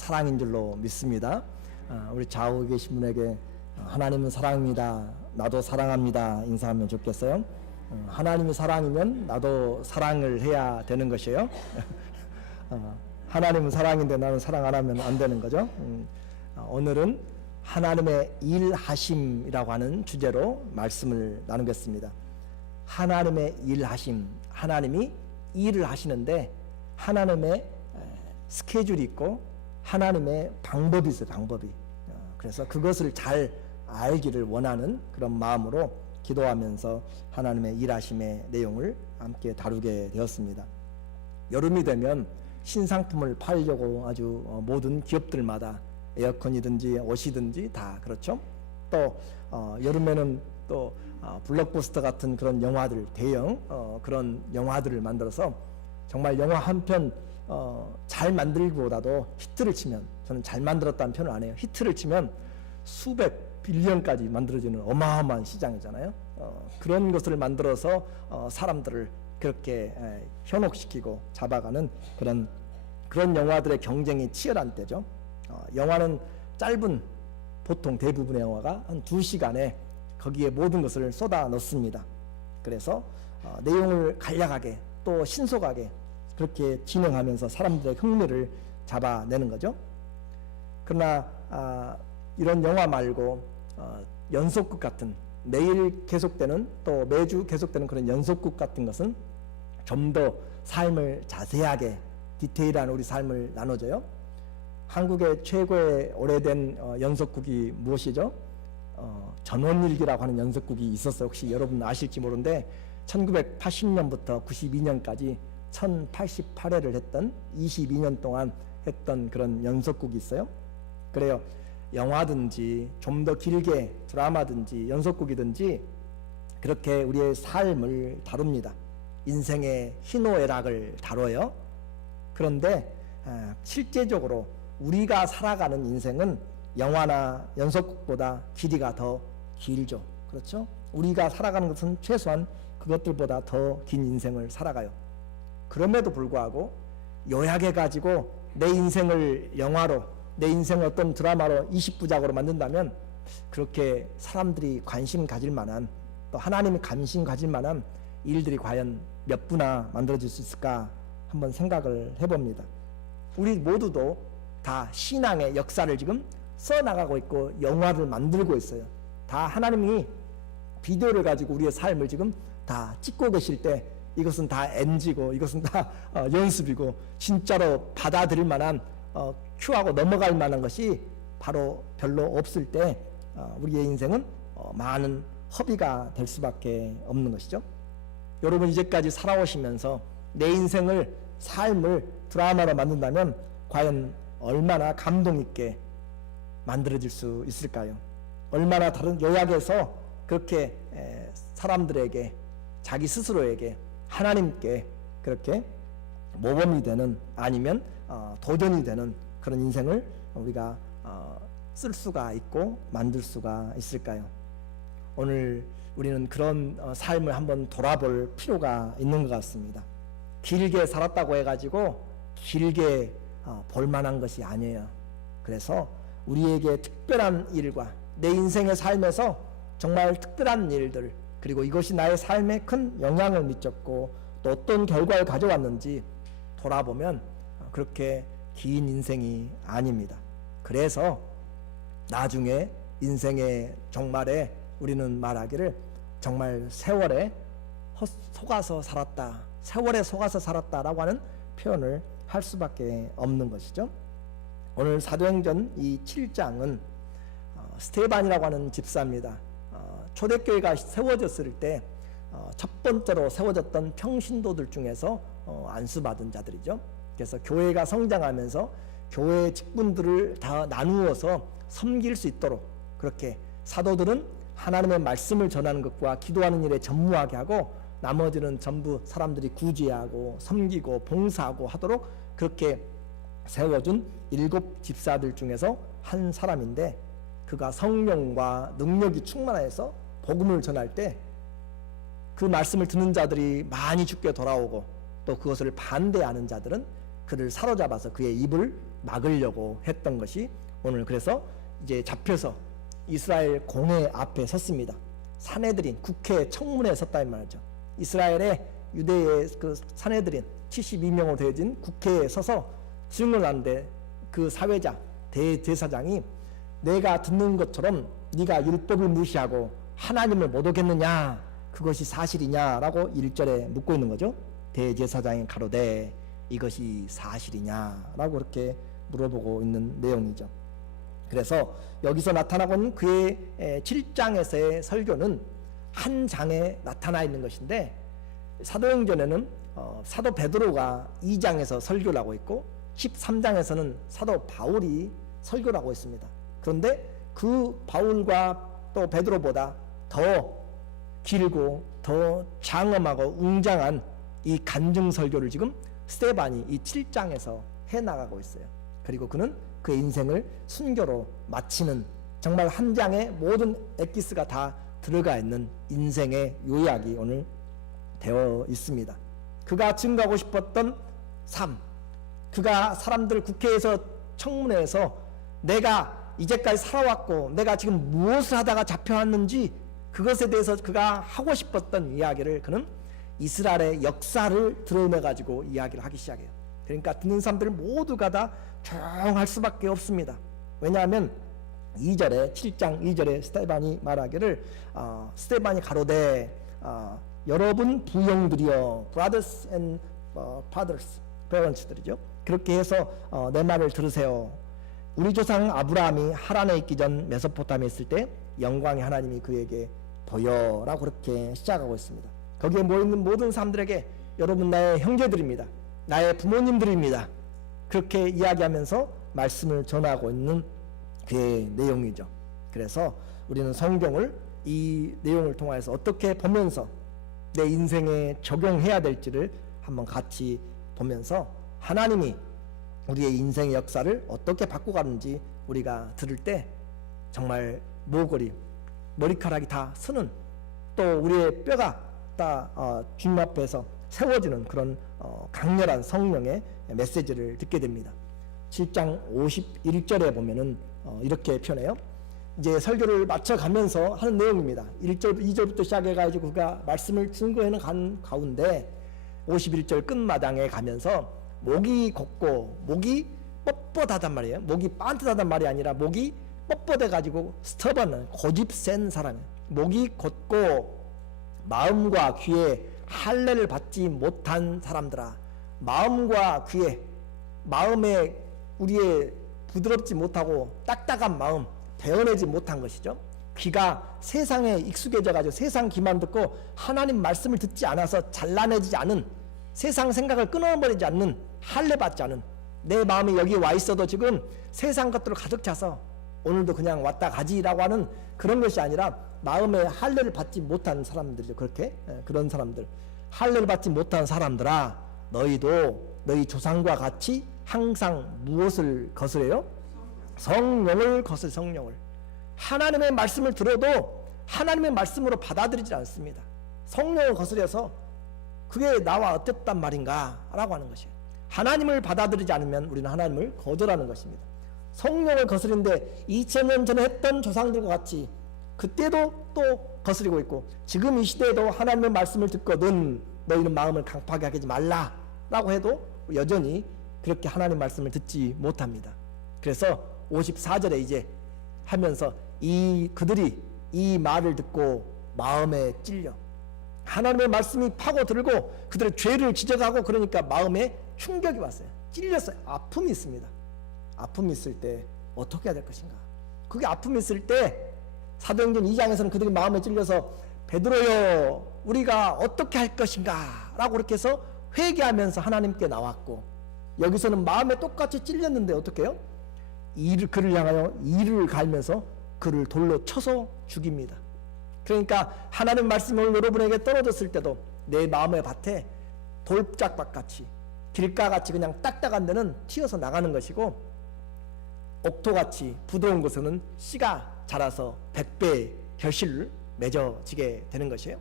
사랑인 줄로 믿습니다. 우리 좌우에 계신 분에게 하나님은 사랑입니다, 나도 사랑합니다 인사하면 좋겠어요. 하나님이 사랑이면 나도 사랑을 해야 되는 것이에요. 하나님은 사랑인데 나는 사랑 안 하면 안 되는 거죠. 오늘은 하나님의 일하심이라고 하는 주제로 말씀을 나누겠습니다. 하나님의 일하심, 하나님이 일을 하시는데 하나님의 스케줄이 있고 하나님의 방법이 있어요. 방법이. 그래서 그것을 잘 알기를 원하는 그런 마음으로 기도하면서 하나님의 일하심의 내용을 함께 다루게 되었습니다. 여름이 되면 신상품을 팔려고 아주 모든 기업들마다 에어컨이든지 옷이든지 다 그렇죠. 또 여름에는 또 블록버스터 같은 그런 영화들, 대형 그런 영화들을 만들어서 정말 영화 한 편 잘 만들기보다도 히트를 치면, 저는 잘 만들었다는 표현을 안 해요. 히트를 치면 수백 빌리언까지 만들어지는 어마어마한 시장이잖아요. 그런 것을 만들어서 사람들을 그렇게 현혹시키고 잡아가는 그런 영화들의 경쟁이 치열한 때죠. 영화는 짧은, 보통 대부분의 영화가 한 2시간에 거기에 모든 것을 쏟아 넣습니다. 그래서 내용을 간략하게 또 신속하게 그렇게 진행하면서 사람들의 흥미를 잡아내는 거죠. 그러나 이런 영화 말고 연속극 같은, 매일 계속되는 또 매주 계속되는 그런 연속극 같은 것은 좀 더 삶을 자세하게, 디테일한 우리 삶을 나눠줘요. 한국의 최고의 오래된 연속극이 무엇이죠? 전원일기라고 하는 연속극이 있었어요. 혹시 여러분 아실지 모르는데 1980년부터 92년까지 1088회를 했던, 22년 동안 했던 그런 연속극이 있어요. 그래요. 영화든지 좀 더 길게 드라마든지 연속극이든지 그렇게 우리의 삶을 다룹니다. 인생의 희노애락을 다뤄요. 그런데 실제적으로 우리가 살아가는 인생은 영화나 연속극보다 길이가 더 길죠. 그렇죠? 우리가 살아가는 것은 최소한 그것들보다 더 긴 인생을 살아가요. 그럼에도 불구하고 요약해가지고 내 인생을 영화로, 내 인생을 어떤 드라마로 20부작으로 만든다면 그렇게 사람들이 관심 가질 만한, 또 하나님이 관심 가질 만한 일들이 과연 몇 부나 만들어질 수 있을까 한번 생각을 해봅니다. 우리 모두도 다 신앙의 역사를 지금 써나가고 있고 영화를 만들고 있어요. 다 하나님이 비디오를 가지고 우리의 삶을 지금 다 찍고 계실 때 이것은 다 NG고 이것은 다 연습이고 진짜로 받아들일 만한 큐하고 넘어갈 만한 것이 바로 별로 없을 때 우리의 인생은 많은 허비가 될 수밖에 없는 것이죠. 여러분 이제까지 살아오시면서 내 인생을, 삶을 드라마로 만든다면 과연 얼마나 감동 있게 만들어질 수 있을까요? 얼마나 다른 요약해서 그렇게 사람들에게, 자기 스스로에게, 하나님께 그렇게 모범이 되는, 아니면 도전이 되는 그런 인생을 우리가 쓸 수가 있고 만들 수가 있을까요? 오늘 우리는 그런 삶을 한번 돌아볼 필요가 있는 것 같습니다. 길게 살았다고 해가지고 길게 볼 만한 것이 아니에요. 그래서 우리에게 특별한 일과 내 인생의 삶에서 정말 특별한 일들, 그리고 이것이 나의 삶에 큰 영향을 미쳤고 또 어떤 결과를 가져왔는지 돌아보면 그렇게 긴 인생이 아닙니다. 그래서 나중에 인생의 종말에 우리는 말하기를 정말 세월에 속아서 살았다, 세월에 속아서 살았다라고 하는 표현을 할 수밖에 없는 것이죠. 오늘 사도행전 이 7장은 스테반이라고 하는 집사입니다. 초대교회가 세워졌을 때 첫 번째로 세워졌던 평신도들 중에서 안수받은 자들이죠. 그래서 교회가 성장하면서 교회의 직분들을 다 나누어서 섬길 수 있도록 그렇게 사도들은 하나님의 말씀을 전하는 것과 기도하는 일에 전무하게 하고 나머지는 전부 사람들이 구제하고 섬기고 봉사하고 하도록 그렇게 세워준 7 집사들 중에서 한 사람인데, 그가 성령과 능력이 충만해서 복음을 전할 때 그 말씀을 듣는 자들이 많이 죽게 돌아오고 또 그것을 반대하는 자들은 그를 사로잡아서 그의 입을 막으려고 했던 것이 오늘 그래서 이제 잡혀서 이스라엘 공회 앞에 섰습니다. 사내들인 국회 청문회에 섰다 이 말이죠. 이스라엘의 유대의 그 사내들인 72명으로 되어진 국회에 서서 증언하는데 그 사회자 대제사장이 내가 듣는 것처럼 네가 율법을 무시하고 하나님을 못 오겠느냐, 그것이 사실이냐라고 1절에 묻고 있는 거죠. 대제사장이 가로되 이것이 사실이냐라고 그렇게 물어보고 있는 내용이죠. 그래서 여기서 나타나고 있는 그의 7장에서의 설교는 한 장에 나타나 있는 것인데, 사도행전에는 사도 베드로가 2장에서 설교를 하고 있고 13장에서는 사도 바울이 설교를 하고 있습니다. 그런데 그 바울과 또 베드로보다 더 길고 더 장엄하고 웅장한 이 간증 설교를 지금 스데반이 이 7장에서 해나가고 있어요. 그리고 그는 그의 인생을 순교로 마치는, 정말 한 장에 모든 엑기스가 다 들어가 있는 인생의 요약이 오늘 되어 있습니다. 그가 증거하고 싶었던 삶, 그가 사람들 국회에서 청문회에서 내가 이제까지 살아왔고 내가 지금 무엇을 하다가 잡혀왔는지 그것에 대해서 그가 하고 싶었던 이야기를 그는 이스라엘의 역사를 드러내 가지고 이야기를 하기 시작해요. 그러니까 듣는 사람들 모두가 다 조용할 수밖에 없습니다. 왜냐하면 2절에 7장 2절에 스데반이 말하기를 스데반이 가로되 여러분 부형들이여, brothers and fathers, parents들이죠. 그렇게 해서 내 말을 들으세요. 우리 조상 아브라함이 하란에 있기 전 메소포타미아에 있을 때 영광의 하나님이 그에게 보여라고 그렇게 시작하고 있습니다. 거기에 모여있는 모든 사람들에게 여러분 나의 형제들입니다, 나의 부모님들입니다, 그렇게 이야기하면서 말씀을 전하고 있는 그의 내용이죠. 그래서 우리는 성경을 이 내용을 통해서 어떻게 보면서 내 인생에 적용해야 될지를 한번 같이 보면서 하나님이 우리의 인생의 역사를 어떻게 바꿔가는지 우리가 들을 때 정말 모골이 머리카락이 다 서는, 또 우리의 뼈가 다 주님 앞에서 세워지는 그런 강렬한 성령의 메시지를 듣게 됩니다. 7장 51절에 보면은 이렇게 표현해요. 이제 설교를 마쳐가면서 하는 내용입니다. 1절, 2절부터 시작해가지고 그가 말씀을 증거해는 간 가운데 51절 끝마당에 가면서 목이 곧고 목이 뻣뻣하단 말이에요. 목이 빤듯하단 말이 아니라 목이 뻣뻣해가지고 스터번, 고집 센 사람이에요. 목이 곧고 마음과 귀에 할례를 받지 못한 사람들아, 마음과 귀에, 마음에 우리의 부드럽지 못하고 딱딱한 마음, 배어내지 못한 것이죠. 귀가 세상에 익숙해져 가지고 세상 귀만 듣고 하나님 말씀을 듣지 않아서 잘라내지 않은, 세상 생각을 끊어버리지 않는, 할례 받지 않은, 내 마음이 여기 와 있어도 지금 세상 것들을 가득 차서 오늘도 그냥 왔다 가지라고 하는 그런 것이 아니라 마음에 할례를 받지 못한 사람들이죠. 그렇게 그런 사람들, 할례를 받지 못한 사람들아, 너희도 너희 조상과 같이 항상 무엇을 거스려요? 성령을 거스려. 성령을. 하나님의 말씀을 들어도 하나님의 말씀으로 받아들이지 않습니다. 성령을 거스려서 그게 나와 어땠단 말인가 라고 하는 것이에요. 하나님을 받아들이지 않으면 우리는 하나님을 거절하는 것입니다. 성령을 거스리는데 2000년 전에 했던 조상들과 같이 그때도 또 거스리고 있고 지금 이 시대에도 하나님의 말씀을 듣거든 너희는 마음을 강팍하게 하지 말라 라고 해도 여전히 그렇게 하나님 말씀을 듣지 못합니다. 그래서 54절에 이제 하면서 그들이 이 말을 듣고 마음에 찔려 하나님의 말씀이 파고들고 그들의 죄를 지적하고 그러니까 마음에 충격이 왔어요. 찔렸어요. 아픔이 있습니다. 아픔이 있을 때 어떻게 해야 될 것인가? 그게 아픔이 있을 때 사도행전 2장에서는 그들이 마음에 찔려서 베드로여 우리가 어떻게 할 것인가 라고 그렇게 해서 회개하면서 하나님께 나왔고, 여기서는 마음에 똑같이 찔렸는데 어떻게 해요? 그를 향하여 이를 갈면서 그를 돌로 쳐서 죽입니다. 그러니까 하나님 말씀이 오늘 여러분에게 떨어졌을 때도 내 마음의 밭에 돌짝밭같이 길가같이 그냥 딱딱한 데는 튀어서 나가는 것이고 옥토같이 부드러운 곳에는 씨가 자라서 100배의 결실을 맺어지게 되는 것이에요.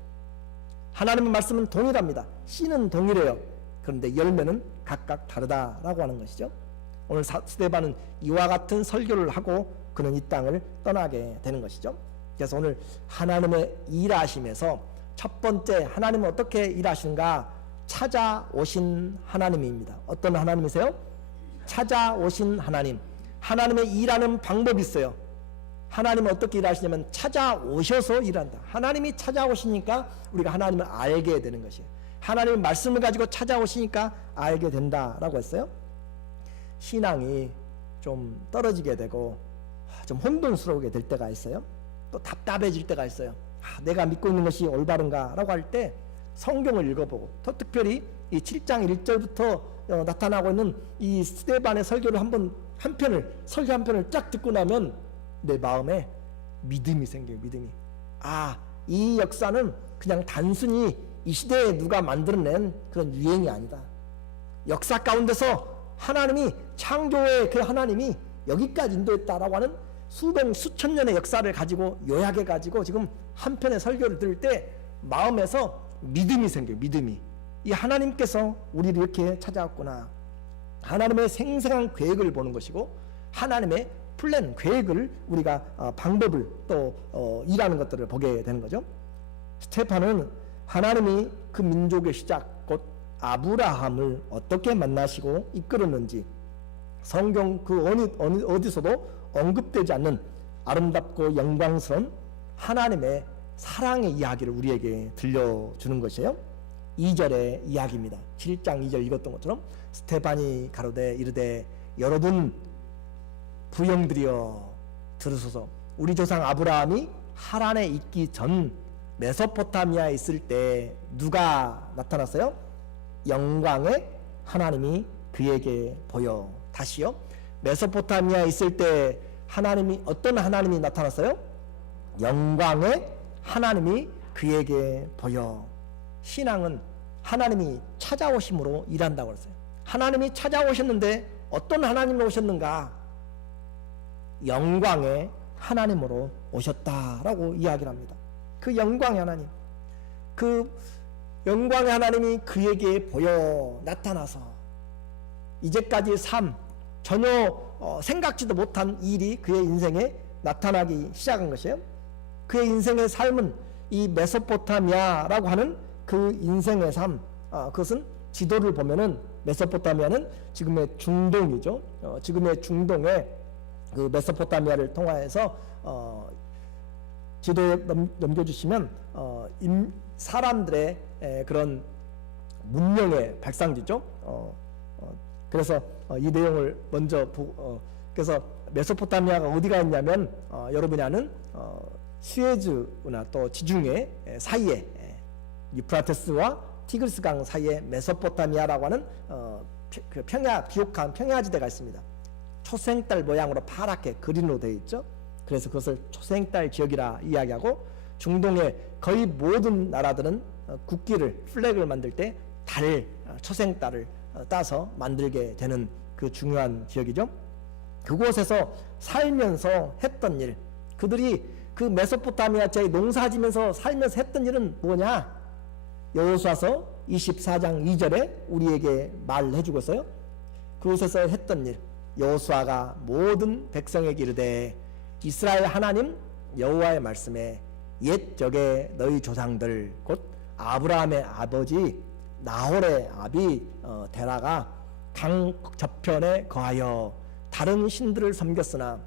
하나님의 말씀은 동일합니다. 씨는 동일해요. 그런데 열매는 각각 다르다라고 하는 것이죠. 오늘 스데반은 이와 같은 설교를 하고 그는 이 땅을 떠나게 되는 것이죠. 그래서 오늘 하나님의 일하심에서 첫 번째, 하나님은 어떻게 일하시는가? 찾아오신 하나님입니다. 어떤 하나님이세요? 찾아오신 하나님. 하나님의 일하는 방법이 있어요. 하나님은 어떻게 일하시냐면 찾아오셔서 일한다. 하나님이 찾아오시니까 우리가 하나님을 알게 되는 것이에요. 하나님의 말씀을 가지고 찾아오시니까 알게 된다라고 했어요. 신앙이 좀 떨어지게 되고 좀 혼돈스러우게 될 때가 있어요. 또 답답해질 때가 있어요. 내가 믿고 있는 것이 올바른가 라고 할 때 성경을 읽어보고, 또 특별히 이 7장 1절부터 나타나고 있는 이 스데반의 설교를 설교 한 편을 쫙 듣고 나면 내 마음에 믿음이 생겨요. 믿음이. 이 역사는 그냥 단순히 이 시대에 누가 만들어낸 그런 유행이 아니다. 역사 가운데서 하나님이, 창조의 그 하나님이 여기까지 인도했다라고 하는 수천 년의 역사를 가지고 요약해 가지고 지금 한 편의 설교를 들을 때 마음에서 믿음이 생겨요. 믿음이. 이 하나님께서 우리를 이렇게 찾아왔구나. 하나님의 생생한 계획을 보는 것이고, 하나님의 플랜, 계획을 우리가 방법을 또 일하는 것들을 보게 되는 거죠. 스데반은 하나님이 그 민족의 시작, 곧 아브라함을 어떻게 만나시고 이끌었는지 성경 그 어디서도 언급되지 않는 아름답고 영광스러운 하나님의 사랑의 이야기를 우리에게 들려주는 것이에요. 2절의 이야기입니다. 7장 2절 읽었던 것처럼 스데반이 가로되 이르되 여러분 부형들이여 들으소서. 우리 조상 아브라함이 하란에 있기 전 메소포타미아에 있을 때 누가 나타났어요? 영광의 하나님이 그에게 보여. 다시요. 메소포타미아에 있을 때 하나님이, 어떤 하나님이 나타났어요? 영광의 하나님이 그에게 보여. 신앙은 하나님이 찾아오심으로 일한다고 그랬어요. 하나님이 찾아오셨는데 어떤 하나님으로 오셨는가? 영광의 하나님으로 오셨다라고 이야기를 합니다. 그 영광의 하나님, 그 영광의 하나님이 그에게 보여 나타나서 이제까지의 삶, 전혀 생각지도 못한 일이 그의 인생에 나타나기 시작한 것이에요. 그의 인생의 삶은 이 메소포타미아라고 하는 그 인생의 삶, 그것은 지도를 보면은 메소포타미아는 지금의 중동이죠. 지금의 중동에 그 메소포타미아를 통하여서 지도에 넘겨주시면 사람들의 그런 문명의 발상지죠. 그래서 이 내용을 먼저 보고, 그래서 메소포타미아가 어디가 있냐면 여러분이 아는 수에즈나 또 지중해 사이에, 유프라테스와 티그리스강 사이에 메소포타미아라고 하는 그 비옥한 평야지대가 있습니다. 초생달 모양으로 파랗게 그린으로 되어 있죠. 그래서 그것을 초생달 지역이라 이야기하고, 중동의 거의 모든 나라들은 국기를, 플래그를 만들 때 초생달을 따서 만들게 되는 그 중요한 지역이죠. 그곳에서 살면서 했던 일, 그들이 그 메소포타미아 지역에 농사지면서 살면서 했던 일은 뭐냐? 여호수아서 24장 2절에 우리에게 말해주고 있어요. 그곳에서 했던 일, 여호수아가 모든 백성에게 이르되 이스라엘 하나님 여호와의 말씀에 옛적에 너희 조상들 곧 아브라함의 아버지 나홀의 아비 데라가 강 저편에 거하여 다른 신들을 섬겼으나,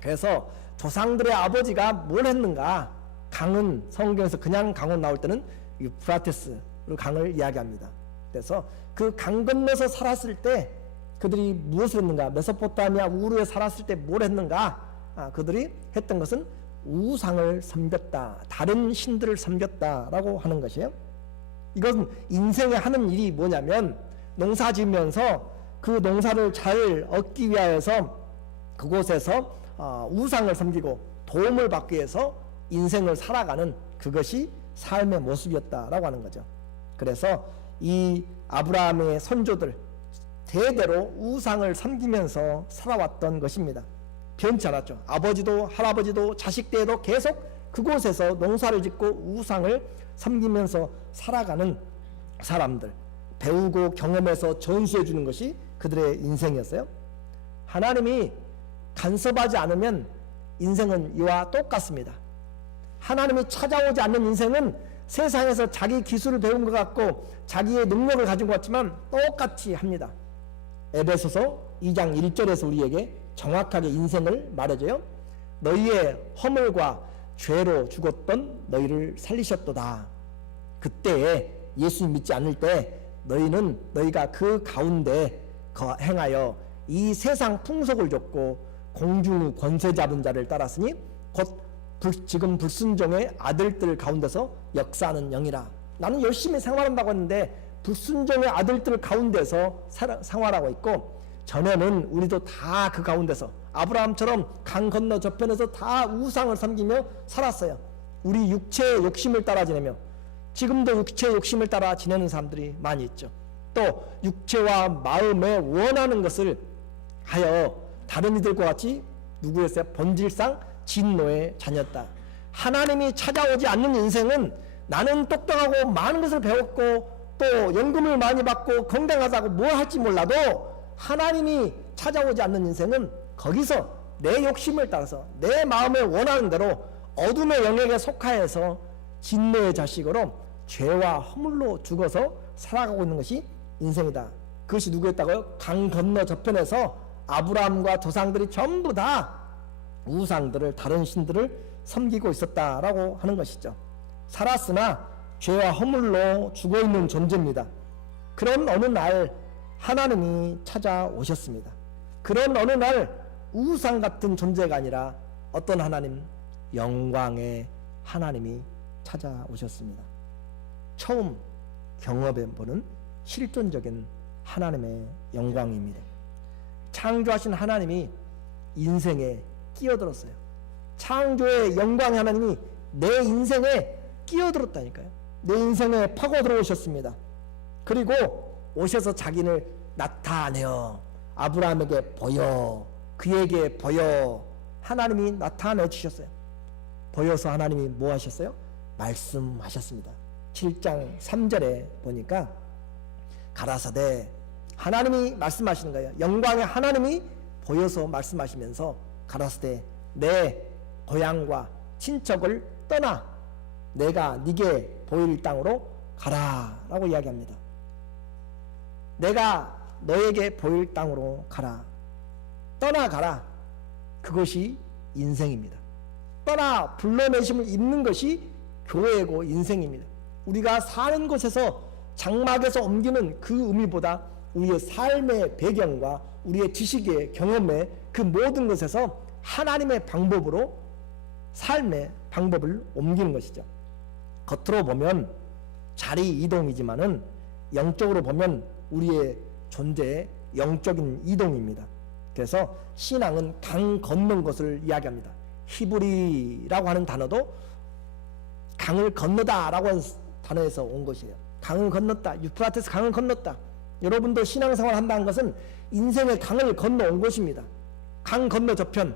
그래서 조상들의 아버지가 뭘 했는가? 강은 성경에서 그냥 강으로 나올 때는 유프라테스 강을 이야기합니다. 그래서 그 강 건너서 살았을 때 그들이 무엇을 했는가? 메소포타미아 우르에 살았을 때 뭘 했는가? 그들이 했던 것은 우상을 섬겼다, 다른 신들을 섬겼다라고 하는 것이에요. 이것은 인생에 하는 일이 뭐냐면, 농사 지으면서 그 농사를 잘 얻기 위하여서 그곳에서 우상을 섬기고 도움을 받기 위해서 인생을 살아가는, 그것이 삶의 모습이었다라고 하는 거죠. 그래서 이 아브라함의 선조들 대대로 우상을 섬기면서 살아왔던 것입니다. 변치 않았죠. 아버지도 할아버지도 자식 때에도 계속 그곳에서 농사를 짓고 우상을 섬기면서 살아가는 사람들, 배우고 경험해서 전수해 주는 것이 그들의 인생이었어요. 하나님이 간섭하지 않으면 인생은 이와 똑같습니다. 하나님이 찾아오지 않는 인생은 세상에서 자기 기술을 배운 것 같고 자기의 능력을 가진 것 같지만 똑같이 합니다. 에베소서 2장 1절에서 우리에게 정확하게 인생을 말해줘요. 너희의 허물과 죄로 죽었던 너희를 살리셨도다. 그때에 예수님 믿지 않을 때 너희가 그 가운데 행하여 이 세상 풍속을 좇고 공중 권세 잡은 자를 따랐으니 곧 지금 불순종의 아들들 가운데서 역사하는 영이라. 나는 열심히 생활한다고 했는데 불순종의 아들들 가운데서 생활하고 있고, 전에는 우리도 다 그 가운데서 아브라함처럼 강 건너 저편에서 다 우상을 섬기며 살았어요. 우리 육체의 욕심을 따라 지내며, 지금도 육체의 욕심을 따라 지내는 사람들이 많이 있죠. 또 육체와 마음에 원하는 것을 하여 다른 이들과 같이 누구였어요? 본질상 진노의 자녀였다. 하나님이 찾아오지 않는 인생은 나는 똑똑하고 많은 것을 배웠고 또 연금을 많이 받고 건강하다고 뭐 할지 몰라도 하나님이 찾아오지 않는 인생은 거기서 내 욕심을 따라서 내 마음에 원하는 대로 어둠의 영역에 속하여서 진노의 자식으로 죄와 허물로 죽어서 살아가고 있는 것이 인생이다. 그것이 누구였다고요? 강 건너 저편에서 아브라함과 조상들이 전부 다 우상들을, 다른 신들을 섬기고 있었다라고 하는 것이죠. 살았으나 죄와 허물로 죽어있는 존재입니다. 그런 어느 날 하나님이 찾아오셨습니다. 그런 어느 날 우상 같은 존재가 아니라 어떤 하나님? 영광의 하나님이 찾아오셨습니다. 처음 경험해보는 실존적인 하나님의 영광입니다. 창조하신 하나님이 인생에 끼어들었어요. 창조의 영광의 하나님이 내 인생에 끼어들었다니까요. 내 인생에 파고 들어오셨습니다. 그리고 오셔서 자기를 나타내어 아브라함에게 보여, 그에게 보여 하나님이 나타내 주셨어요. 보여서 하나님이 뭐 하셨어요? 말씀하셨습니다. 7장 3절에 보니까 가라사대, 하나님이 말씀하시는 거예요. 영광의 하나님이 보여서 말씀하시면서 가라사대, 내 고향과 친척을 떠나 내가 네게 보일 땅으로 가라 라고 이야기합니다. 내가 너에게 보일 땅으로 가라. 떠나가라. 그것이 인생입니다. 떠나 불러내심을 입는 것이 교회고 인생입니다. 우리가 사는 곳에서 장막에서 옮기는 그 의미보다 우리의 삶의 배경과 우리의 지식의 경험의 그 모든 것에서 하나님의 방법으로 삶의 방법을 옮기는 것이죠. 겉으로 보면 자리 이동이지만은 영적으로 보면 우리의 존재의 영적인 이동입니다. 그래서 신앙은 강 건넌 것을 이야기합니다. 히브리라고 하는 단어도 강을 건너다 라고 하는 단어에서 온 것이에요. 강을 건넜다, 유프라테스 강을 건넜다. 여러분도 신앙생활 한다는 것은 인생의 강을 건너온 것입니다. 강 건너 저편,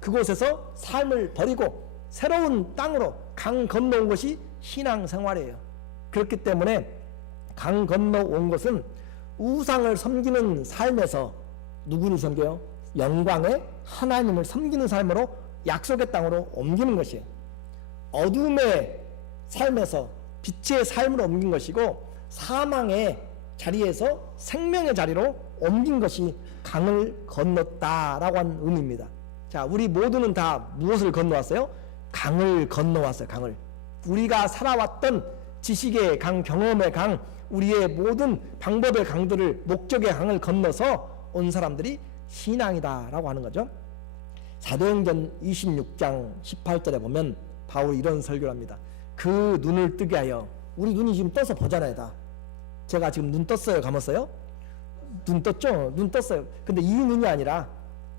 그곳에서 삶을 버리고 새로운 땅으로 강 건너온 것이 신앙생활이에요. 그렇기 때문에 강 건너온 것은 우상을 섬기는 삶에서 누구를 섬겨요? 영광의 하나님을 섬기는 삶으로 약속의 땅으로 옮기는 것이에요. 어둠의 삶에서 빛의 삶으로 옮긴 것이고 사망의 자리에서 생명의 자리로 옮긴 것이 강을 건넜다라고 하는 의미입니다. 자, 우리 모두는 다 무엇을 건너왔어요? 강을 건너왔어요. 강을. 우리가 살아왔던 지식의 강, 경험의 강, 우리의 모든 방법의 강들을, 목적의 강을 건너서 온 사람들이 신앙이다라고 하는 거죠. 사도행전 26장 18절에 보면 바울이 이런 설교를 합니다. 그 눈을 뜨게 하여, 우리 눈이 지금 떠서 보잖아요. 다. 제가 지금 눈 떴어요? 감았어요? 눈 떴죠? 눈 떴어요. 근데 이 눈이 아니라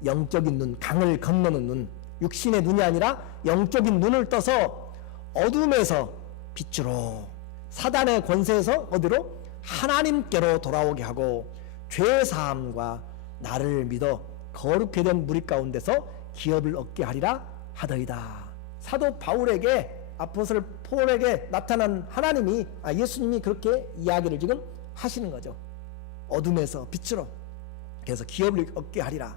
영적인 눈, 강을 건너는 눈, 육신의 눈이 아니라 영적인 눈을 떠서 어둠에서 빛으로, 사단의 권세에서 어디로? 하나님께로 돌아오게 하고 죄사함과 나를 믿어 거룩히 된 무리 가운데서 기업을 얻게 하리라 하더이다. 사도 바울에게, 아포스톨 폴에게 나타난 하나님이, 예수님이 그렇게 이야기를 지금 하시는 거죠. 어둠에서 빛으로. 그래서 기업을 얻게 하리라.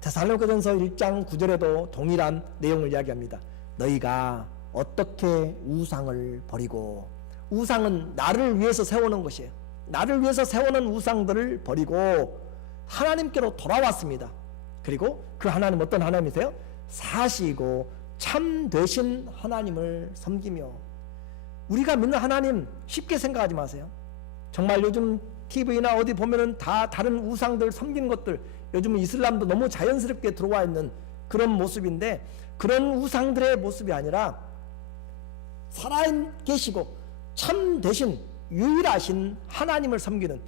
데살로니가전서 1장 9절에도 동일한 내용을 이야기합니다. 너희가 어떻게 우상을 버리고, 우상은 나를 위해서 세우는 것이에요. 나를 위해서 세우는 우상들을 버리고 하나님께로 돌아왔습니다. 그리고 그 하나님 어떤 하나님이세요? 사시고 참 되신 하나님을 섬기며. 우리가 믿는 하나님 쉽게 생각하지 마세요. 정말 요즘 TV나 어디 보면은 다 다른 우상들 섬기는 것들, 요즘은 이슬람도 너무 자연스럽게 들어와 있는 그런 모습인데, 그런 우상들의 모습이 아니라 살아계시고 참 되신 유일하신 하나님을 섬기는,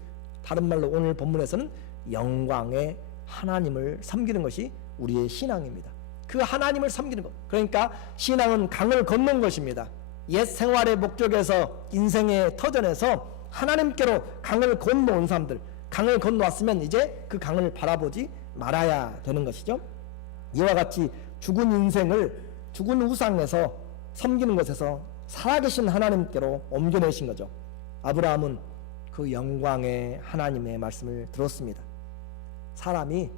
다른 말로 오늘 본문에서는 영광의 하나님을 섬기는 것이 우리의 신앙입니다. 그 하나님을 섬기는 것, 그러니까 신앙은 강을 걷는 것입니다. 옛 생활의 목적에서, 인생의 터전에서 하나님께로 강을 건너온 사람들, 강을 건너왔으면 이제 그 강을 바라보지 말아야 되는 것이죠. 이와 같이 죽은 인생을 죽은 우상에서 섬기는 것에서 살아계신 하나님께로 옮겨내신 거죠. 아브라함은 그 영광의 하나님의 말씀을 들었습니다. 사람이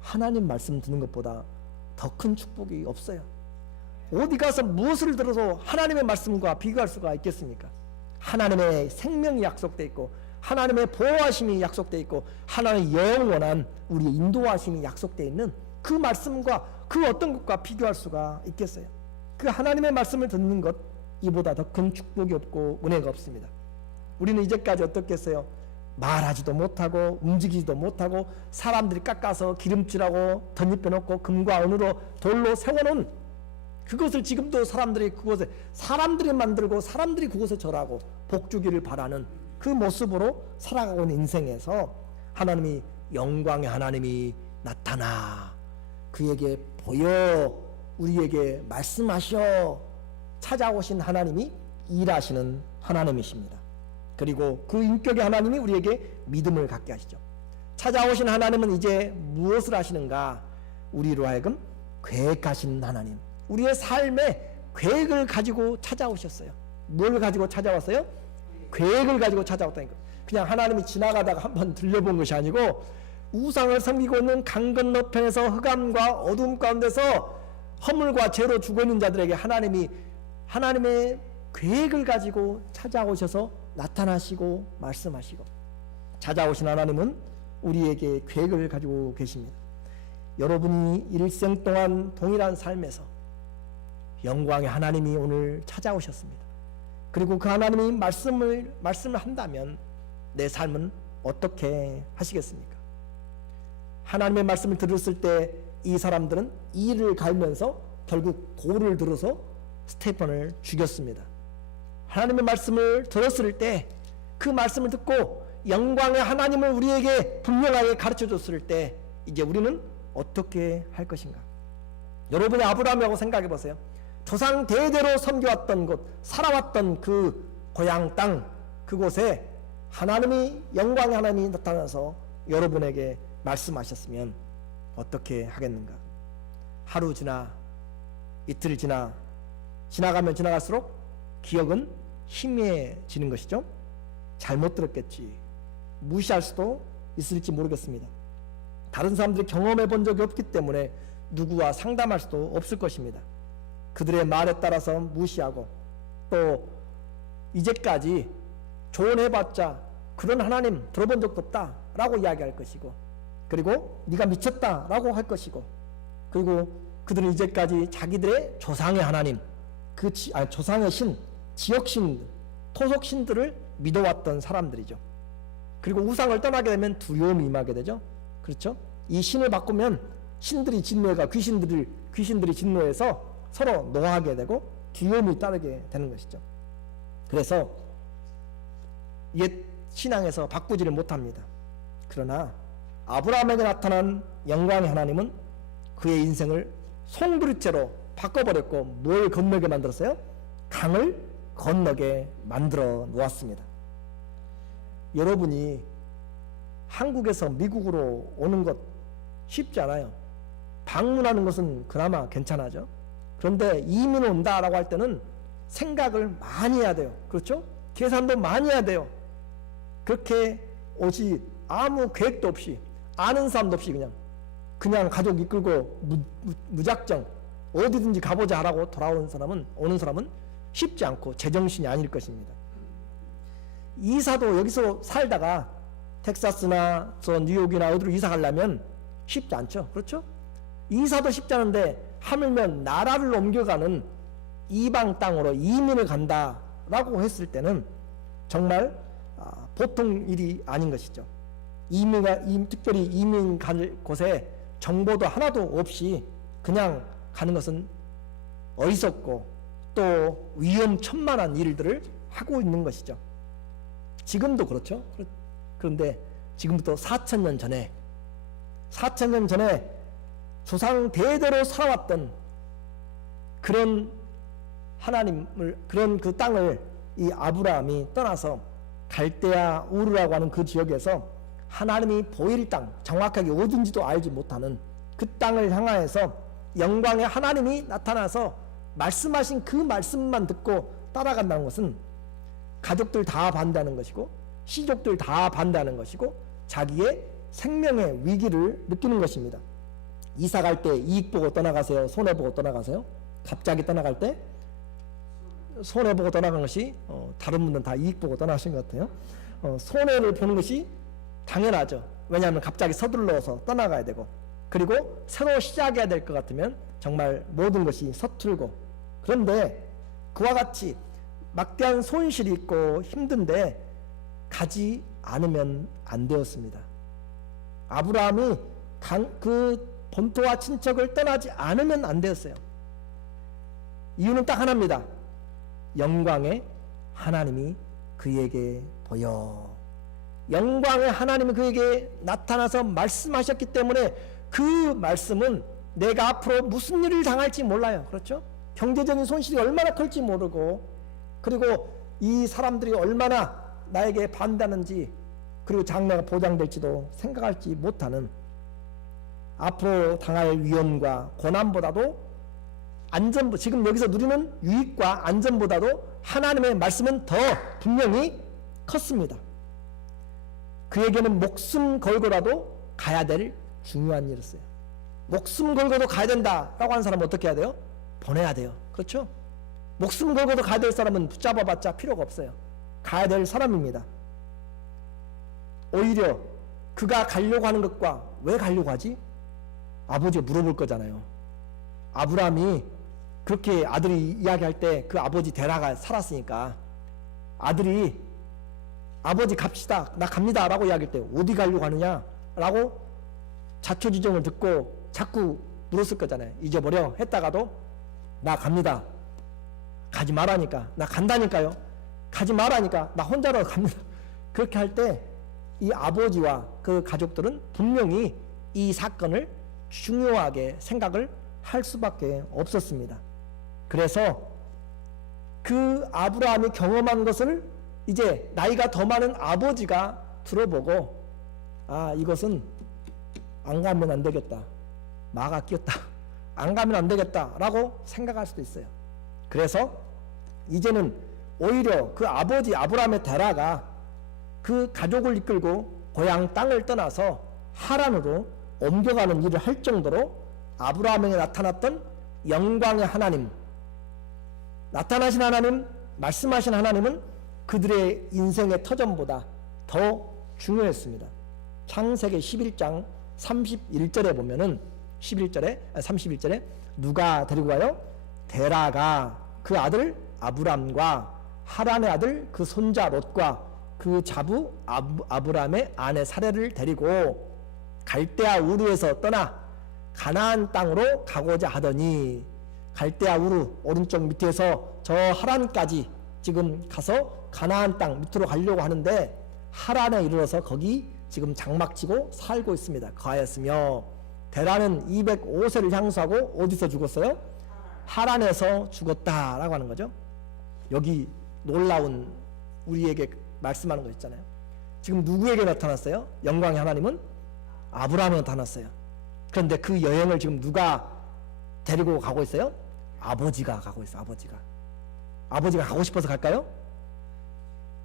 하나님 말씀 듣는 것보다 더 큰 축복이 없어요. 어디 가서 무엇을 들어도 하나님의 말씀과 비교할 수가 있겠습니까? 하나님의 생명이 약속되어 있고, 하나님의 보호하심이 약속되어 있고, 하나님의 영원한 우리의 인도하심이 약속되어 있는 그 말씀과 그 어떤 것과 비교할 수가 있겠어요? 그 하나님의 말씀을 듣는 것, 이보다 더 큰 축복이 없고 은혜가 없습니다. 우리는 이제까지 어떻겠어요? 말하지도 못하고 움직이지도 못하고 사람들이 깎아서 기름칠하고 덧입혀 놓고 금과 은으로 돌로 세워놓은 그것을 지금도 사람들이 그곳에, 사람들이 만들고 사람들이 그곳에 절하고 복주기를 바라는 그 모습으로 살아가고 있는 인생에서 하나님이, 영광의 하나님이 나타나 그에게 보여 우리에게 말씀하셔 찾아오신 하나님이 일하시는 하나님이십니다. 그리고 그 인격의 하나님이 우리에게 믿음을 갖게 하시죠. 찾아오신 하나님은 이제 무엇을 하시는가? 우리로 하여금 계획하신 하나님, 우리의 삶에 계획을 가지고 찾아오셨어요. 뭘 가지고 찾아왔어요? 계획을 가지고 찾아왔다니까. 그냥 하나님이 지나가다가 한번 들려본 것이 아니고, 우상을 섬기고 있는 강 건너편에서 흑암과 어둠 가운데서 허물과 죄로 죽어있는 자들에게 하나님의 계획을 가지고 찾아오셔서 나타나시고 말씀하시고, 찾아오신 하나님은 우리에게 계획을 가지고 계십니다. 여러분이 일생 동안 동일한 삶에서 영광의 하나님이 오늘 찾아오셨습니다. 그리고 그 하나님이 말씀을 한다면 내 삶은 어떻게 하시겠습니까? 하나님의 말씀을 들었을 때 이 사람들은 이를 갈면서 결국 고를 들어서 스테판을 죽였습니다. 하나님의 말씀을 들었을 때, 그 말씀을 듣고 영광의 하나님을 우리에게 분명하게 가르쳐 줬을 때 이제 우리는 어떻게 할 것인가? 여러분이 아브라함이라고 생각해 보세요. 조상 대대로 섬겨왔던 곳, 살아왔던 그 고향 땅, 그곳에 하나님이, 영광의 하나님이 나타나서 여러분에게 말씀하셨으면 어떻게 하겠는가? 하루 지나 이틀 지나가면 지나갈수록 기억은 희미해지는 것이죠. 잘못 들었겠지, 무시할 수도 있을지 모르겠습니다. 다른 사람들이 경험해 본 적이 없기 때문에 누구와 상담할 수도 없을 것입니다. 그들의 말에 따라서 무시하고, 또 이제까지 조언해봤자 그런 하나님 들어본 적도 없다 라고 이야기할 것이고, 그리고 네가 미쳤다 라고 할 것이고, 그리고 그들은 이제까지 자기들의 조상의 하나님, 조상의 신, 지역신, 토속신들을 믿어왔던 사람들이죠. 그리고 우상을 떠나게 되면 두려움이 임하게 되죠. 그렇죠? 이 신을 바꾸면 신들이 진노해가 귀신들이 진노해서 서로 노하게 되고 두려움이 따르게 되는 것이죠. 그래서 옛 신앙에서 바꾸지를 못합니다. 그러나 아브라함에게 나타난 영광의 하나님은 그의 인생을 송두리째로 바꿔버렸고, 뭘 건너게 만들었어요? 강을 건너게 만들어 놓았습니다. 여러분이 한국에서 미국으로 오는 것 쉽지 않아요. 방문하는 것은 그나마 괜찮아죠. 그런데 이민 온다라고 할 때는 생각을 많이 해야 돼요. 그렇죠? 계산도 많이 해야 돼요. 그렇게 오지 아무 계획도 없이 아는 사람도 없이 그냥 가족 이끌고 무작정 어디든지 가보자 하라고 오는 사람은 쉽지 않고 제정신이 아닐 것입니다. 이사도 여기서 살다가 텍사스나 저 뉴욕이나 어디로 이사 가려면 쉽지 않죠. 그렇죠? 이사도 쉽지 않은데 하물며 나라를 옮겨가는 이방 땅으로 이민을 간다라고 했을 때는 정말 보통 일이 아닌 것이죠. 특별히 이민 갈 곳에 정보도 하나도 없이 그냥 가는 것은 어리석고 또 위험천만한 일들을 하고 있는 것이죠. 지금도 그렇죠. 그런데 지금부터 4,000년 전에 조상 대대로 살아왔던 그런 그런 그 땅을 이 아브라함이 떠나서 갈대아 우르라고 하는 그 지역에서 하나님이 보일 땅, 정확하게 어딘지도 알지 못하는 그 땅을 향하여서 영광의 하나님이 나타나서 말씀하신 그 말씀만 듣고 따라간다는 것은 가족들 다 반대하는 것이고 시족들 다 반대하는 것이고 자기의 생명의 위기를 느끼는 것입니다. 이사 갈 때 이익 보고 떠나가세요? 손해 보고 떠나가세요? 갑자기 떠나갈 때 손해 보고 떠나간 것이 다른 분들은 다 이익 보고 떠나신 것 같아요. 손해를 보는 것이 당연하죠. 왜냐하면 갑자기 서둘러서 떠나가야 되고 그리고 새로 시작해야 될 것 같으면 정말 모든 것이 서툴고 그런데 그와 같이 막대한 손실이 있고 힘든데 가지 않으면 안 되었습니다. 아브라함이 그 본토와 친척을 떠나지 않으면 안 되었어요. 이유는 딱 하나입니다. 영광의 하나님이 그에게 보여. 영광의 하나님이 그에게 나타나서 말씀하셨기 때문에 그 말씀은 내가 앞으로 무슨 일을 당할지 몰라요. 그렇죠? 경제적인 손실이 얼마나 클지 모르고 그리고 이 사람들이 얼마나 나에게 반대하는지 그리고 장래가 보장될지도 생각할지 못하는 앞으로 당할 위험과 고난보다도 지금 여기서 누리는 유익과 안전보다도 하나님의 말씀은 더 분명히 컸습니다. 그에게는 목숨 걸고라도 가야 될 중요한 일이었어요. 목숨 걸고도 가야 된다라고 하는 사람은 어떻게 해야 돼요? 보내야 돼요. 그렇죠? 목숨 걸고도 가야 될 사람은 붙잡아봤자 필요가 없어요. 가야 될 사람입니다. 오히려 그가 가려고 하는 것과 왜 가려고 하지? 아버지가 물어볼 거잖아요. 아브라함이 그렇게 아들이 이야기할 때 그 아버지 데라가 살았으니까 아들이 아버지 갑시다 나 갑니다 라고 이야기할 때 어디 가려고 하느냐 라고 자초지종을 듣고 자꾸 물었을 거잖아요. 잊어버려 했다가도 나 갑니다. 가지 말라니까. 나 간다니까요. 가지 말라니까. 나 혼자라도 갑니다. 그렇게 할 때 이 아버지와 그 가족들은 분명히 이 사건을 중요하게 생각을 할 수밖에 없었습니다. 그래서 그 아브라함이 경험한 것을 이제 나이가 더 많은 아버지가 들어보고 이것은 안 가면 안 되겠다. 마가 끼었다. 안 가면 안 되겠다 라고 생각할 수도 있어요. 그래서 이제는 오히려 그 아버지 아브라함의 데라가 그 가족을 이끌고 고향 땅을 떠나서 하란으로 옮겨가는 일을 할 정도로 아브라함에게 나타났던 영광의 하나님, 나타나신 하나님, 말씀하신 하나님은 그들의 인생의 터전보다 더 중요했습니다. 창세기 11장 31절에 보면은 31절에 누가 데리고 가요? 데라가 그 아들 아브람과 하란의 아들 그 손자 롯과 그 자부 아브람의 아내 사레를 데리고 갈대아 우르에서 떠나 가나안 땅으로 가고자 하더니 갈대아 우르 오른쪽 밑에서 저 하란까지 지금 가서 가나안 땅 밑으로 가려고 하는데 하란에 이르러서 거기 지금 장막치고 살고 있습니다. 거하였으며 데라는 205세를 향수하고 어디서 죽었어요? 하란에서 죽었다라고 하는 거죠. 여기 놀라운 우리에게 말씀하는 거 있잖아요. 지금 누구에게 나타났어요? 영광의 하나님은 아브라함에 나타났어요. 그런데 그 여행을 지금 누가 데리고 가고 있어요? 아버지가 가고 있어요. 아버지가 가고 싶어서 갈까요?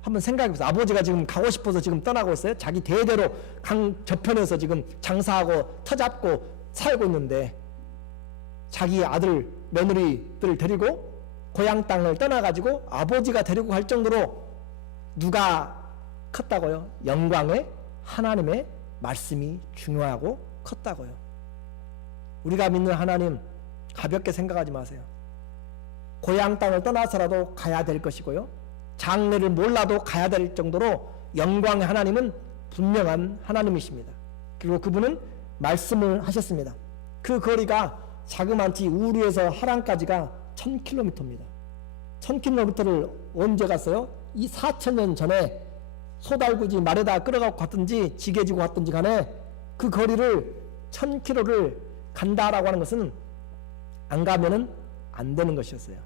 한번 생각해보세요. 아버지가 지금 가고 싶어서 지금 떠나고 있어요. 자기 대대로 강 저편에서 지금 장사하고 터잡고 살고 있는데 자기 아들 며느리들을 데리고 고향 땅을 떠나가지고 아버지가 데리고 갈 정도로 누가 컸다고요? 영광의 하나님의 말씀이 중요하고 컸다고요. 우리가 믿는 하나님 가볍게 생각하지 마세요. 고향 땅을 떠나서라도 가야 될 것이고요. 장래를 몰라도 가야 될 정도로 영광의 하나님은 분명한 하나님이십니다. 그리고 그분은 말씀을 하셨습니다. 그 거리가 자그마치 우루에서 하란까지가 1000km입니다. 1000km를 언제 갔어요? 이 4000년 전에 소달구지 말에다 끌어가고 갔든지 지게지고 갔든지 간에 그 거리를 1000km를 간다라고 하는 것은 안 가면은 안 되는 것이었어요.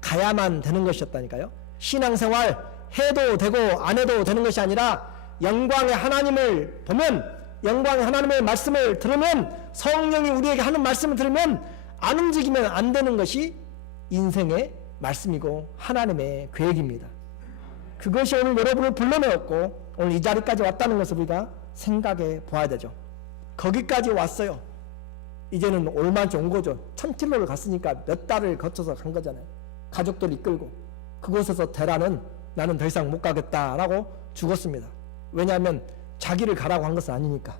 가야만 되는 것이었다니까요. 신앙생활 해도 되고 안 해도 되는 것이 아니라 영광의 하나님을 보면, 영광의 하나님의 말씀을 들으면, 성령이 우리에게 하는 말씀을 들으면 안 움직이면 안 되는 것이 인생의 말씀이고 하나님의 계획입니다. 그것이 오늘 여러분을 불러내었고 오늘 이 자리까지 왔다는 것을 우리가 생각해 보아야 되죠. 거기까지 왔어요. 이제는 얼마나 온 거죠. 1000km를 갔으니까 몇 달을 거쳐서 간 거잖아요. 가족들 이끌고. 그곳에서 데라는 나는 더 이상 못 가겠다라고 죽었습니다. 왜냐하면 자기를 가라고 한 것은 아니니까.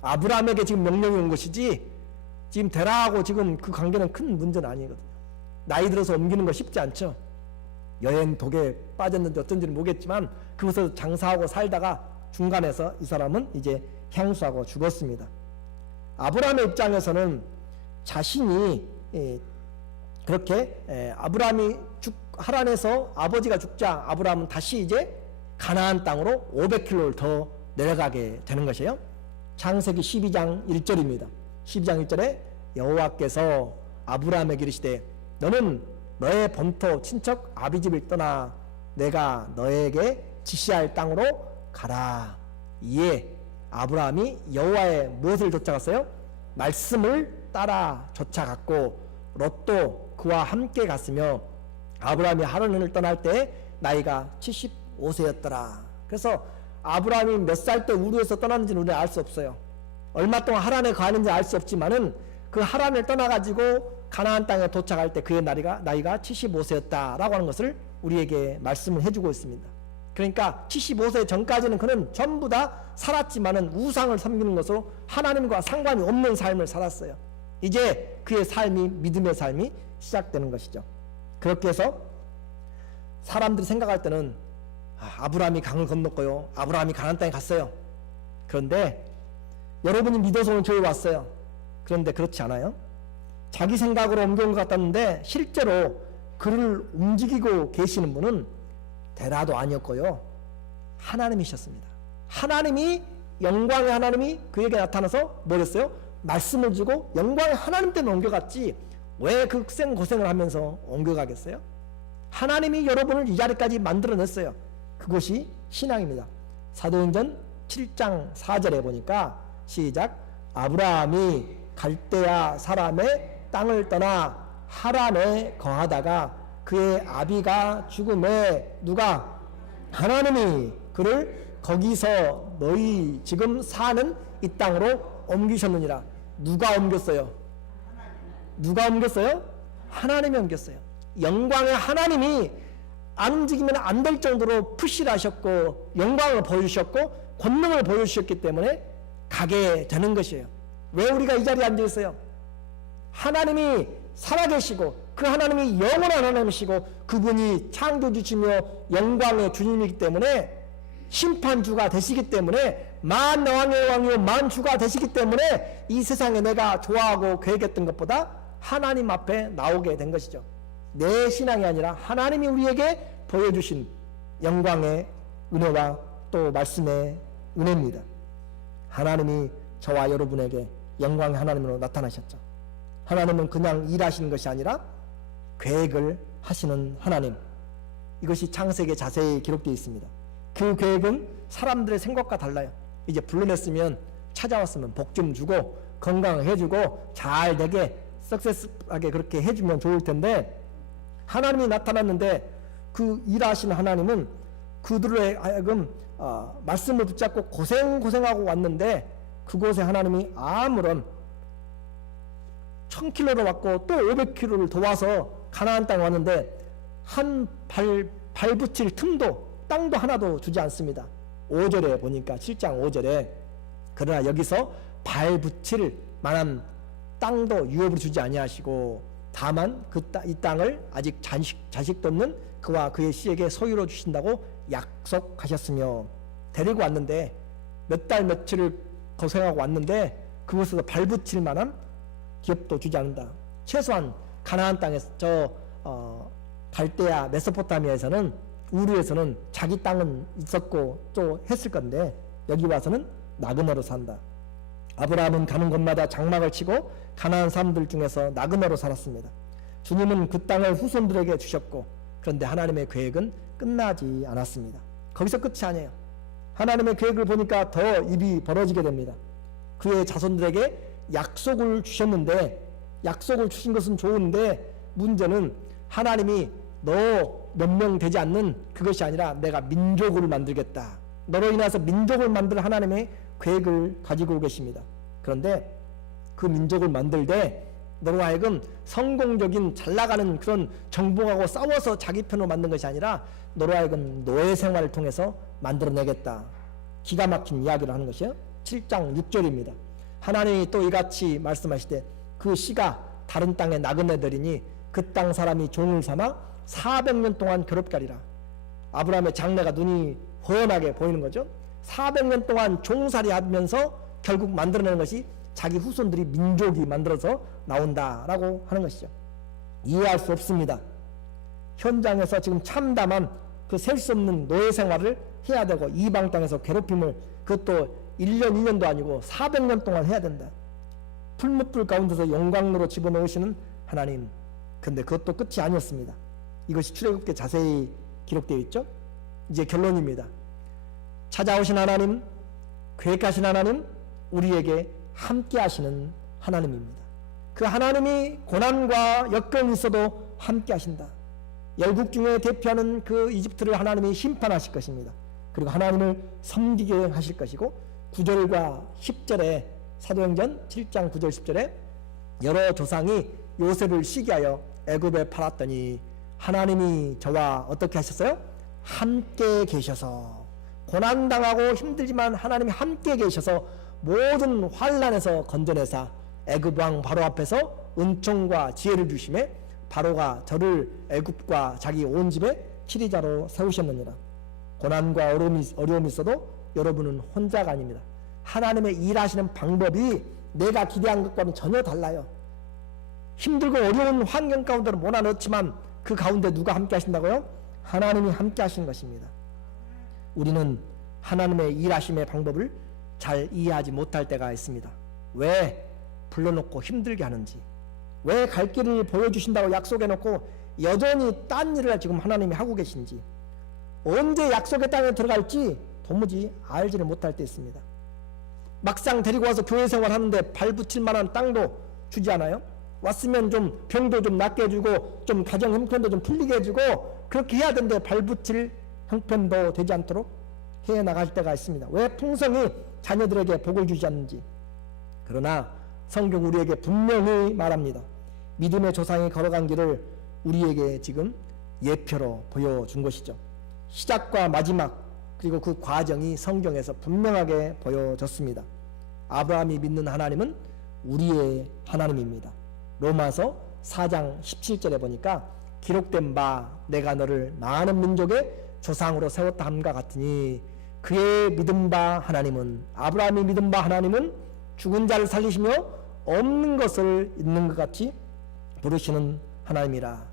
아브라함에게 지금 명령이 온 것이지 지금 데라하고 지금 그 관계는 큰 문제는 아니거든요. 나이 들어서 옮기는 거 쉽지 않죠. 여행 독에 빠졌는지 어쩐지는 모르겠지만 그곳에서 장사하고 살다가 중간에서 이 사람은 이제 향수하고 죽었습니다. 아브라함의 입장에서는 자신이 그렇게 아브라함이 하란에서 아버지가 죽자 아브라함은 다시 이제 가나안 땅으로 500km를 더 내려가게 되는 것이에요. 창세기 12장 1절입니다. 12장 1절에 여호와께서 아브라함에게 이르시되 너는 너의 본토 친척 아비집을 떠나 내가 너에게 지시할 땅으로 가라. 이에 아브라함이 여호와의 무엇을 쫓아갔어요? 말씀을 따라 쫓아갔고 롯도 그와 함께 갔으며 아브라함이 하란을 떠날 때 나이가 75세였더라. 그래서 아브라함이 몇 살 때 우르에서 떠났는지는 우리는 알 수 없어요. 얼마 동안 하란에 가는지 알 수 없지만은 그 하란을 떠나가지고 가나안 땅에 도착할 때 그의 나이가 75세였다라고 하는 것을 우리에게 말씀을 해주고 있습니다. 그러니까 75세 전까지는 그는 전부 다 살았지만은 우상을 섬기는 것으로 하나님과 상관이 없는 삶을 살았어요. 이제 그의 삶이 믿음의 삶이 시작되는 것이죠. 그렇게 해서 사람들이 생각할 때는 아브라함이 강을 건넜고요. 아브라함이 가나안 땅에 갔어요. 그런데 여러분이 믿어서 오늘 저희 왔어요. 그런데 그렇지 않아요. 자기 생각으로 옮겨온 것 같았는데 실제로 그를 움직이고 계시는 분은 데라도 아니었고요. 하나님이셨습니다. 하나님이 영광의 하나님이 그에게 나타나서 뭐랬어요? 말씀을 주고 영광의 하나님 때문에 옮겨갔지 왜 그 고생을 하면서 옮겨가겠어요? 하나님이 여러분을 이 자리까지 만들어냈어요. 그것이 신앙입니다. 사도행전 7장 4절에 보니까 시작 아브라함이 갈대아 사람의 땅을 떠나 하란에 거하다가 그의 아비가 죽음에 누가? 하나님이 그를 거기서 너희 지금 사는 이 땅으로 옮기셨느니라. 누가 옮겼어요? 누가 옮겼어요? 하나님이 옮겼어요. 영광의 하나님이 안 움직이면 안 될 정도로 푸시를 하셨고 영광을 보여주셨고 권능을 보여주셨기 때문에 가게 되는 것이에요. 왜 우리가 이 자리에 앉아 있어요? 하나님이 살아계시고 그 하나님이 영원한 하나님이시고 그분이 창조주시며 영광의 주님이기 때문에 심판주가 되시기 때문에 만왕의 왕이요 만주가 되시기 때문에 이 세상에 내가 좋아하고 계획했던 것보다 하나님 앞에 나오게 된 것이죠. 내 신앙이 아니라 하나님이 우리에게 보여주신 영광의 은혜와 또 말씀의 은혜입니다. 하나님이 저와 여러분에게 영광의 하나님으로 나타나셨죠. 하나님은 그냥 일하시는 것이 아니라 계획을 하시는 하나님. 이것이 창세기에 자세히 기록되어 있습니다. 그 계획은 사람들의 생각과 달라요. 이제 불러냈으면 찾아왔으면 복 좀 주고 건강을 해주고 잘 되게 석세스하게 그렇게 해주면 좋을 텐데 하나님이 나타났는데 그 일하시는 하나님은 그들의 하여금 말씀을 붙잡고 고생하고 왔는데 그곳에 하나님이 아무런 1000km로 왔고 또 500km를 더 와서 가나안 땅에 왔는데 한 발 붙일 틈도 땅도 하나도 주지 않습니다. 5절에 보니까 7장 5절에 그러나 여기서 발 붙일 만한 땅도 유업으로 주지 아니하시고 다만 이 땅을 아직 자식도 없는 그와 그의 씨에게 소유로 주신다고 약속하셨으며 데리고 왔는데 몇 달 며칠을 고생하고 왔는데 그곳에서 발 붙일 만한 기업도 주지 않는다. 최소한 가나안 땅에서 갈대아 메소포타미아에서는 우르에서는 자기 땅은 있었고 또 했을 건데 여기 와서는 나그네로 산다. 아브라함은 가는 곳마다 장막을 치고 가나안 사람들 중에서 나그네로 살았습니다. 주님은 그 땅을 후손들에게 주셨고 그런데 하나님의 계획은 끝나지 않았습니다. 거기서 끝이 아니에요. 하나님의 계획을 보니까 더 입이 벌어지게 됩니다. 그의 자손들에게 약속을 주셨는데 약속을 주신 것은 좋은데 문제는 하나님이 너 몇 명 되지 않는 그것이 아니라 내가 민족을 만들겠다. 너로 인해서 민족을 만들 하나님의 계획을 가지고 계십니다. 그런데 그 민족을 만들 때 너로 하여금 성공적인 잘나가는 그런 정복하고 싸워서 자기 편으로 만든 것이 아니라 너로 하여금 노예 생활을 통해서 만들어내겠다. 기가 막힌 이야기를 하는 것이요 7장 6절입니다. 하나님이 또 이같이 말씀하시되 그 씨가 다른 땅의 나그네들이니 그 땅 사람이 종을 삼아 400년 동안 괴롭게 하리라. 아브라함의 장래가 눈이 훤하게 보이는 거죠. 400년 동안 종살이 하면서 결국 만들어내는 것이 자기 후손들이 민족이 만들어서 나온다라고 하는 것이죠. 이해할 수 없습니다. 현장에서 지금 참담한 그 셀 수 없는 노예 생활을 해야 되고 이방 땅에서 괴롭힘을 그것도 1년 2년도 아니고 400년 동안 해야 된다. 풀무불 가운데서 영광로로 집어넣으시는 하나님. 근데 그것도 끝이 아니었습니다. 이것이 출애굽기에 자세히 기록되어 있죠. 이제 결론입니다. 찾아오신 하나님, 계획하신 하나님, 우리에게 함께 하시는 하나님입니다. 그 하나님이 고난과 역경이 있어도 함께 하신다. 열국 중에 대표하는 그 이집트를 하나님이 심판하실 것입니다. 그리고 하나님을 섬기게 하실 것이고 9절과 10절에 사도행전 7장 9절 10절에 여러 조상이 요셉을 시기하여 애굽에 팔았더니 하나님이 저와 어떻게 하셨어요? 함께 계셔서 고난당하고 힘들지만 하나님이 함께 계셔서 모든 환난에서 건져내사 애굽 왕 바로 앞에서 은총과 지혜를 주심에 바로가 저를 애굽과 자기 온 집에 치리자로 세우셨느니라. 고난과 어려움이 있어도 여러분은 혼자가 아닙니다. 하나님의 일하시는 방법이 내가 기대한 것과는 전혀 달라요. 힘들고 어려운 환경 가운데로 몰아넣지만 그 가운데 누가 함께 하신다고요? 하나님이 함께 하신 것입니다. 우리는 하나님의 일하심의 방법을 잘 이해하지 못할 때가 있습니다. 왜 불러놓고 힘들게 하는지, 왜 갈 길을 보여주신다고 약속해놓고 여전히 딴 일을 지금 하나님이 하고 계신지, 언제 약속의 땅에 들어갈지 도무지 알지를 못할 때 있습니다. 막상 데리고 와서 교회 생활하는데 발 붙일 만한 땅도 주지 않아요? 왔으면 좀 병도 좀 낫게 해주고 좀 가정 형편도 좀 풀리게 해주고 그렇게 해야 되는데 발 붙일 형편도 되지 않도록 해 나갈 때가 있습니다. 왜 풍성히 자녀들에게 복을 주지 않는지. 그러나 성경 우리에게 분명히 말합니다. 믿음의 조상이 걸어간 길을 우리에게 지금 예표로 보여준 것이죠. 시작과 마지막 그리고 그 과정이 성경에서 분명하게 보여졌습니다. 아브라함이 믿는 하나님은 우리의 하나님입니다. 로마서 4장 17절에 보니까 기록된 바 내가 너를 많은 민족의 조상으로 세웠다 함과 같으니 그의 믿은 바 하나님은 아브라함이 믿은 바 하나님은 죽은 자를 살리시며 없는 것을 있는 것 같이 부르시는 하나님이라.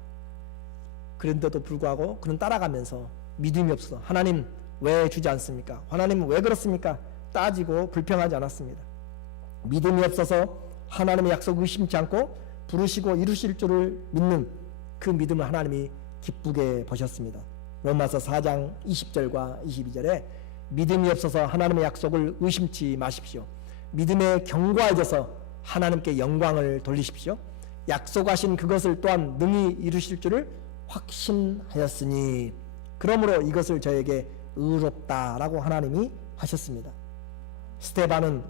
그런데도 불구하고 그는 따라가면서 믿음이 없어 하나님 왜 주지 않습니까? 하나님 왜 그렇습니까? 따지고 불평하지 않았습니다. 믿음이 없어서 하나님의 약속을 의심치 않고 부르시고 이루실 줄을 믿는 그 믿음을 하나님이 기쁘게 보셨습니다. 로마서 4장 20절과 22절에 믿음이 없어서 하나님의 약속을 의심치 마십시오. 믿음에 견고해져서 하나님께 영광을 돌리십시오. 약속하신 그것을 또한 능히 이루실 줄을 확신하였으니 그러므로 이것을 저에게 의롭다라고 하나님이 하셨습니다. 스데반은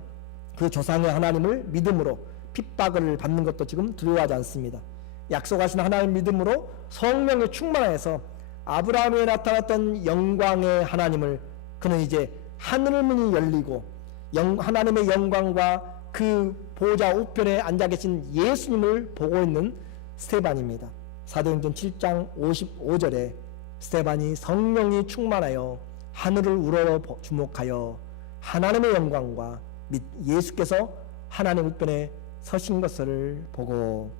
그 조상의 하나님을 믿음으로 핍박을 받는 것도 지금 두려워하지 않습니다. 약속하신 하나님 믿음으로 성령에 충만해서 아브라함에 나타났던 영광의 하나님을 그는 이제 하늘문이 열리고 하나님의 영광과 그 보좌 우편에 앉아 계신 예수님을 보고 있는 스데반입니다. 사도행전 7장 55절에 스데반이 성령이 충만하여 하늘을 우러러 주목하여 하나님의 영광과 및 예수께서 하나님 우편에 서신 것을 보고,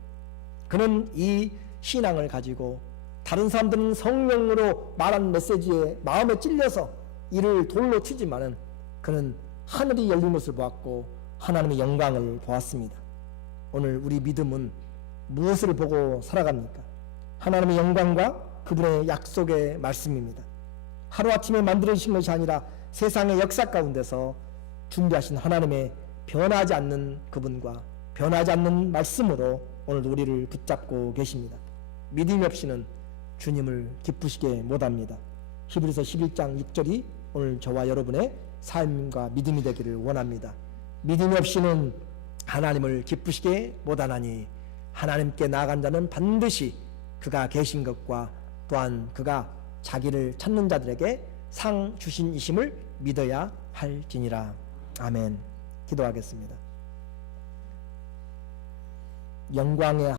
그는 이 신앙을 가지고 다른 사람들은 성령으로 말한 메시지에 마음에 찔려서 이를 돌로 치지만은 그는 하늘이 열린 것을 보았고 하나님의 영광을 보았습니다. 오늘 우리 믿음은 무엇을 보고 살아갑니까? 하나님의 영광과 그분의 약속의 말씀입니다. 하루아침에 만들어주신 것이 아니라 세상의 역사 가운데서 준비하신 하나님의 변하지 않는 그분과 변하지 않는 말씀으로 오늘 우리를 붙잡고 계십니다. 믿음이 없이는 주님을 기쁘시게 못합니다. 히브리서 11장 6절이 오늘 저와 여러분의 삶과 믿음이 되기를 원합니다. 믿음이 없이는 하나님을 기쁘시게 못하나니 하나님께 나아간 자는 반드시 그가 계신 것과 또한 그가 자기를 찾는 자들에게 상 주신 이심을 믿어야 할지니라. 아멘. 기도하겠습니다. 영광의